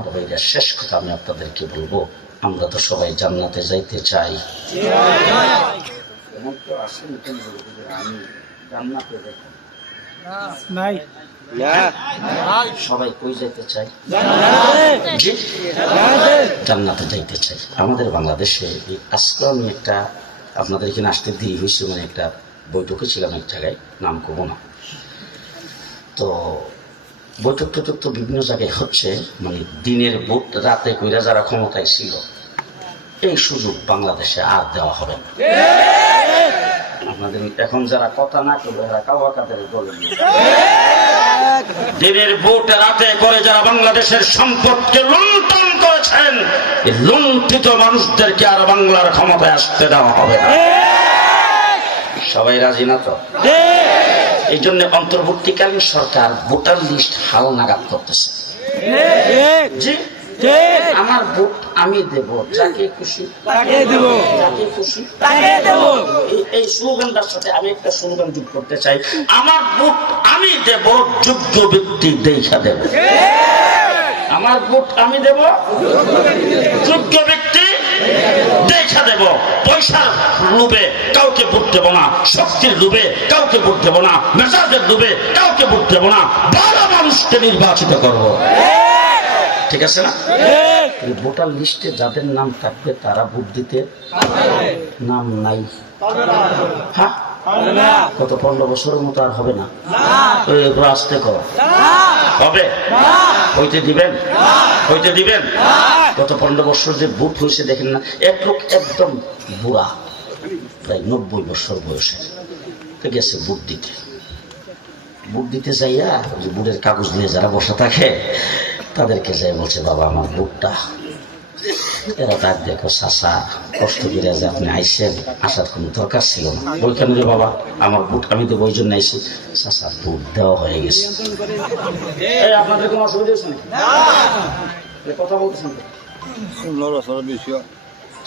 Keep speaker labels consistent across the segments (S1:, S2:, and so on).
S1: আর ভাইরা শেষ কথা আমি আপনাদেরকে বলব আমরা তো সবাই জান্নাতে যাইতে চাই। সবাই কই যাইতে চাই জি। জান্নাতে। যাইতে চাই। আমাদের বাংলাদেশে এই আজকে আমি একটা আপনাদের এখানে আসতে দেরি হয়েছে মানে একটা বৈঠকে ছিলাম এক জায়গায় নাম করব না। তো বৈঠক টৈঠক তো বিভিন্ন জায়গায় হচ্ছে মানে দিনের ভোট রাতে কইরা যারা ক্ষমতায় ছিল, এই সুযোগ বাংলাদেশে আর দেওয়া হবে না। আপনাদের এখন যারা কথা না করবে এরা কাওয়া কাদের দিনের ভোট রাতে করে যারা বাংলাদেশের সম্পদকে লুণ্ঠন করেছেন লুণ্ঠিত মানুষদেরকে আর বাংলার ক্ষমতায় আসতে দেওয়া হবে না। সবাই রাজি না তো? এই জন্য অন্তর্বর্তীকালীন সরকার ভোটার লিস্ট হাল নাগাদ করতেছে। আমার ভোট আমি দেব যাকে খুশি।
S2: তাকে দেব।
S1: যাকে খুশি।
S2: তাকে দেব।
S1: এই- স্লোগানটার সাথে আমি একটা স্লোগান যোগ করতে চাই। আমার ভোট আমি দেব যোগ্য ব্যক্তি দেখা দেব। আমার ভোট আমি দেব যোগ্য ব্যক্তি দেখা দেব। পয়সার লোভে কাউকে ভোট দেব না শক্তির লোভে কাউকে ভোট দেব না মেজাজের লোভে কাউকে ভোট দেব না ভালো মানুষকে নির্বাচিত করব। ঠিক আছে না? ভোটার লিস্টে যাদের নাম থাকবে তারা ভোট দিতে নাম নাই। হ্যাঁ? কত পনেরো বছরের মতো আর হবে না। আসতে কর। হবে? হইতে দিবেন? হইতে দিবেন? গত পনেরো বছর যে বুট হয়েছে দেখেন না এক লোক একদম বুড়া প্রায় নব্বই বছর বয়সে। তো গেছে বুট দিতে। বুট দিতে যাইয়া যে বুটের কাগজ দিয়ে যারা বসে থাকে তাদেরকে যাই বলছে বাবা আমার বুটটা এরা তার দেখো চাষা কষ্ট করে যে আপনি আইসেন আসার কোনো দরকার ছিল না। ওইখানে যে বাবা আমার বুট আমি দেবো ওই জন্য আইসি। চাষা বুট দেওয়া হয়ে গেছে। আপনাদের কোনো অসুবিধা হচ্ছে কথা বলতেছেন তো?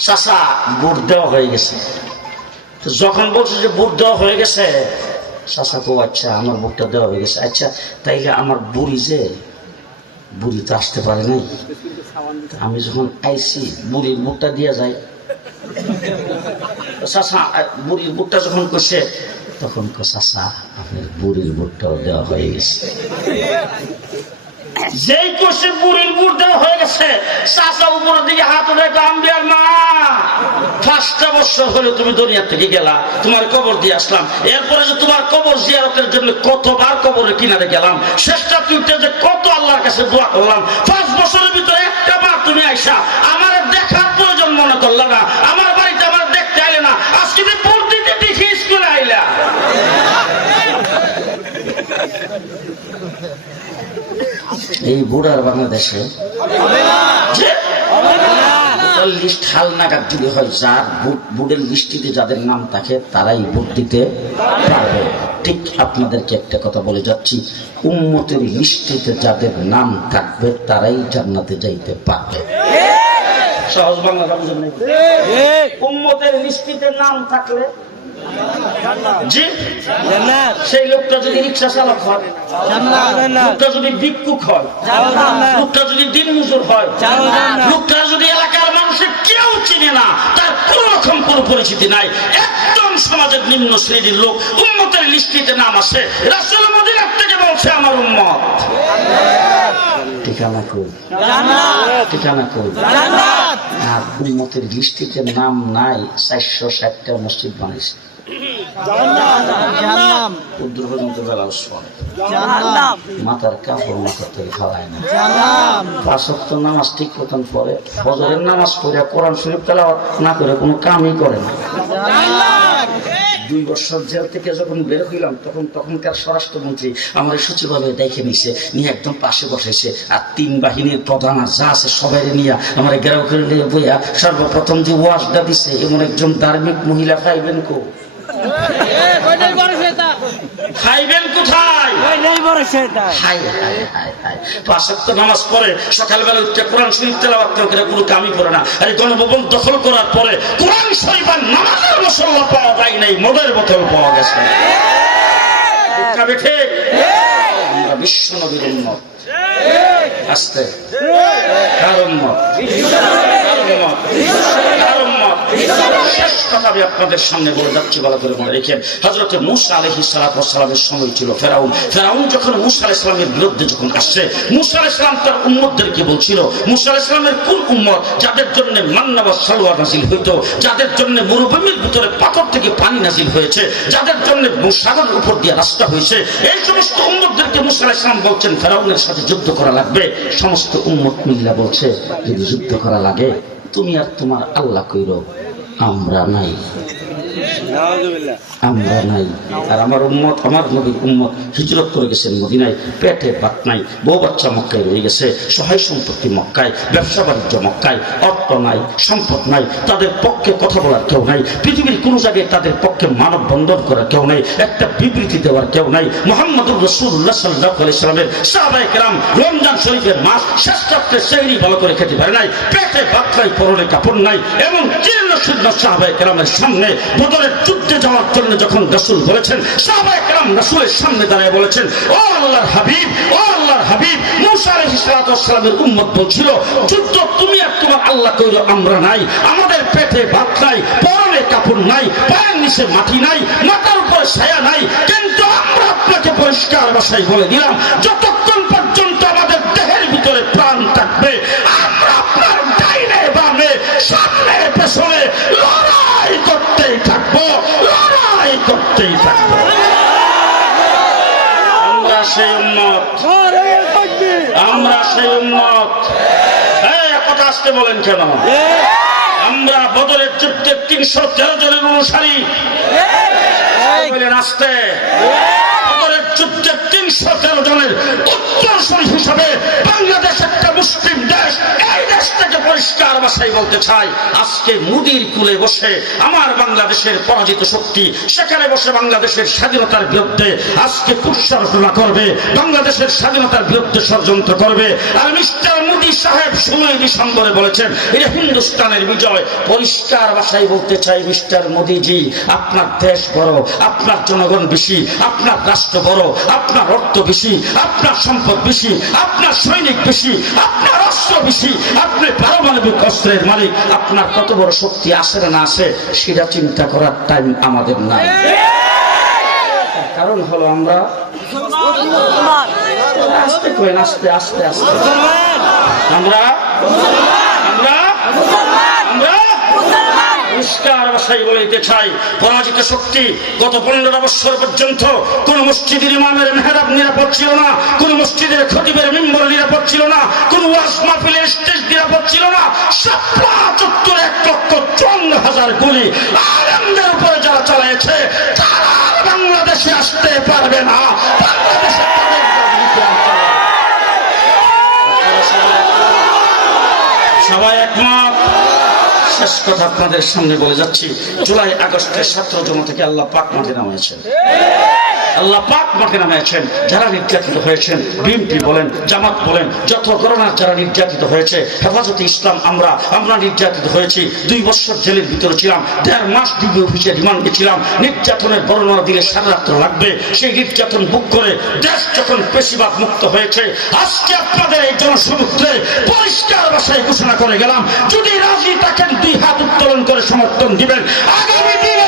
S1: চাষা বুট দেওয়া হয়ে গেছে। তো যখন বলছে যে বুট দেওয়া হয়ে গেছে চাষা কো আচ্ছা আমার বুটটা দেওয়া হয়ে গেছে। আচ্ছা তাইলে আমার বুড়ি যে, বুড়ি তো আসতে পারে নাই। আমি যখন আইসি বুড়ির বুটটা দিয়ে যাই চাষা বুড়ির বুটটা যখন করছে, তখন চাষা আপনার বুড়ির বুটটাও দেওয়া হয়ে গেছে। যেই কোষে বুড়ির দেওয়া হয়ে গেছে চাষা উপরের দিকে হাত উঠে আম্বিয়ার মা, পাঁচটা বছর হলে তুমি দুনিয়া থেকে গেলা, তোমার কবর দিয়ে আসলাম। এরপরে যে তোমার কবর জিয়ারতের জন্য কতবার কবরের কিনারে গেলাম, শেষটা তুইতে যে কত আল্লাহর কাছে দোয়া করলাম, পাঁচ বছরের ভিতরে একটা বার তুমি আইসা, আমার দেখার প্রয়োজন মনে করলা না, আমার বাড়িতে আমার দেখতে আইলে না, আজকে তুমি পড়তে দেখি স্কুলে আইলা। এই বুড়ার বাংলাদেশে লিস্ট হাল নাগাদ হয় যার ভোটের লিস্টিতে যাদের নাম থাকে তারাই ভোট দিতে পারবে। ঠিক আপনাদেরকে একটা কথা বলে যাচ্ছি লিস্টিতে যাদের নাম থাকবে তারাই জান্নাতে যাইতে পারবে। সহজ বাংলা বুঝেন লিস্টিতে নাম থাকলে জি? সেই লোকটা যদি রিক্সা চালক হয় লোকটা যদি ভিক্ষুক হয় লোকটা যদি দিন মজুর হয় লোকটা যদি এলাকার মানুষের কেউ চিনে না তার কোন রকম কোন পরিচিতি নাই। একদম সমাজের নিম্ন শ্রেণির লোক উন্মতের লিস্টিতে নাম আছে রাসুল মদিনার থেকে বলছে আমার উম্মত। ঠিকানা কই? ঠিকানা কই? আর উন্মতের দৃষ্টিতে নাম নাই চারশো ষাটটা মসজিদ
S2: বানিয়েছে
S1: মাথার কাপড় মাথার থেকে খাওয়ায় না।
S2: জান্নাম
S1: নামাজ ঠিক মতন পরে ফজরের নামাজ পড়ে কোরআন শরীফ তালা না করে কোনো কামই করে না। দুই বছর জেল থেকে যখন বের হইলাম, তখন তখনকার স্বরাষ্ট্রমন্ত্রী আমার সচিবালয়ে দেখে নিছে, নিয়ে একদম পাশে বসেছে। আর তিন বাহিনীর প্রধান যা আছে সবাই নিয়ে আমার গেরাও করে নিয়ে বইয়া সর্বপ্রথম যে ওয়াশটা দিছে, এমন একজন ধার্মিক মহিলা পাইবেন কো? আর গণভবন দখল করার পরে কোরআন শরীফ আর নামাজের মশলা পাওয়া যায় নাই, মদের বোতল পাওয়া গেছে ঠিক না বেঠিক? আমরা বিশ্ব নবীর উন্মত আসতে উম্মত? কার উম্মত? কার উম্মত? শেষ যাদের জন্য মরুভূমির ভিতরে পাথর থেকে পানি নাজিল হয়েছে, যাদের জন্য সাগরের উপর দিয়ে রাস্তা হয়েছে, এই সমস্ত উম্মতদেরকে ইসলাম বলছেন, ফেরাউনের সাথে যুদ্ধ করা লাগবে। সমস্ত উম্মত মিল্লা বলছে, যদি যুদ্ধ করা লাগে, তুমি আর তোমার আল্লাহ কইরো। আমরা নাই। আমরা নাই। আর আমার উম্মত আমার নবীর উম্মত হিজরত করে গেছেন মদিনায় পেটে ভাত নাই বউ বাচ্চা মক্কায় রয়ে গেছে সহায় সম্পত্তি মক্কায় ব্যবসা বাণিজ্য মক্কায় অর্থ নাই সম্পদ নাই তাদের পক্ষে কথা বলার কেউ নাই পৃথিবীর কোনো জায়গায় তাদের পক্ষে মানব বন্ধন করার কেউ নাই একটা বিবৃতি দেওয়ার কেউ নাই। মোহাম্মদুর রসুল্লাহ সাল্লাহ আলাইসালামের কেরাম রমজান শরীফের মাস শেষ রাত্রে ভালো করে খেতে পারে নাই পেটে ভাত নাই পরনে কাপড় নাই এবং বলছিল, যুদ্ধ তুমি আর তোমার আল্লাহ কইল আমরা নাই, আমাদের পেটে ভাত নাই, পরনে কাপড় নাই, পায়ের নিচে মাটি নাই, মাথার উপরে ছায়া নাই, কিন্তু আমরা আপনাকে পরিষ্কার ভাষায় বলে দিলাম, যতক্ষণ পর্যন্ত আমাদের দেহের ভিতরে প্রাণ থাকবে পেছনে লড়াই করতেই থাকব লড়াই করতেই থাকব। আমরা সেই উন্মত আমরা সেই উন্মত কথা আসতে বলেন কেন? আমরা বদলের যুদ্ধের তিনশো তেরো জনের অনুসারী। আসতে বদলের যুদ্ধের স্বাধীনতার বিরুদ্ধে ষড়যন্ত্র করবে। আর মিস্টার মোদী সাহেব ষোলোই ডিসেম্বরে বলেছেন এটা হিন্দুস্তানের বিজয়। পরিষ্কার ভাষায় বলতে চাই মিস্টার মোদীজি, আপনার দেশ বড়, আপনার জনগণ বেশি, আপনার রাষ্ট্র বড়, আপনার অর্থ বেশি আপনার সম্পদ বেশি আপনার সৈনিক বেশি আপনার অস্ত্র বেশি আপনি পারমাণবিক অস্ত্রের মালিক আপনার কত বড় শক্তি আসে না আসে সেটা চিন্তা করার টাইম আমাদের নাই। কারণ হলো আমরা আস্তে করেন আস্তে আস্তে আস্তে। আমরা পরিষ্কার ভাষায় বলিতে চাই। পরাজিত শক্তি গত পনেরো বছর পর্যন্ত কোন মসজিদের ইমামের মেহরাব নিরাপদ ছিল না, কোন মসজিদের খতিবের মেম্বর নিরাপদ ছিল না, কোন ওয়াস মাহফিলের স্টেজ নিরাপদ ছিল না। এক লক্ষ হাজার গুলি আনন্দের উপরে যারা চালাইছে তারা বাংলাদেশে আসতে পারবে না। সবাই একমত? শেষ কথা আপনাদের সামনে বলে যাচ্ছি। জুলাই আগস্টের ছাত্র জমা থেকে আল্লাহ পাক মাঠে নামিয়েছেন আল্লাহ পাক মাঠে নামিয়েছেন, যারা নির্যাতিত হয়েছেন, বিএনপি বলেন, জামাত বলেন যত করোনার যারা নির্যাতিত হয়েছে, হেফাজতে ইসলাম আমরা আমরা নির্যাতিত হয়েছি, দুই বছর জেলের ভিতরে ছিলাম, দেড় মাস ডিবি অফিসে রিমান্ডে ছিলাম, নির্যাতনের বর্ণনা দিলে সারা রাত্র লাগবে, সেই নির্যাতন বুক করে দেশ যখন পেশিবাদ মুক্ত হয়েছে, আজকে আপনাদের এই জনসমুদ্রে পরিষ্কার ভাষায় ঘোষণা করে গেলাম, যদি রাজি থাকেন দুই হাত উত্তোলন করে সমর্থন দিবেন, আগামী দিনে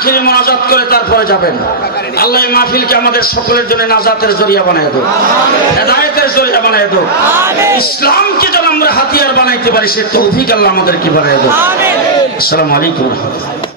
S1: আখিরে মোনাজাত করে তারপরে যাবেন। আল্লাহ মাহফিলকে আমাদের সকলের জন্য নাজাতের জরিয়া বানায় দো হেদায়তের জরিয়া বানায় দো ইসলামকে যেন আমরা হাতিয়ার বানাইতে পারি সে তৌফিক আল্লাহ আমাদেরকে বানায় দো আসসালামু আলাইকুম। রহমতুল্লাহ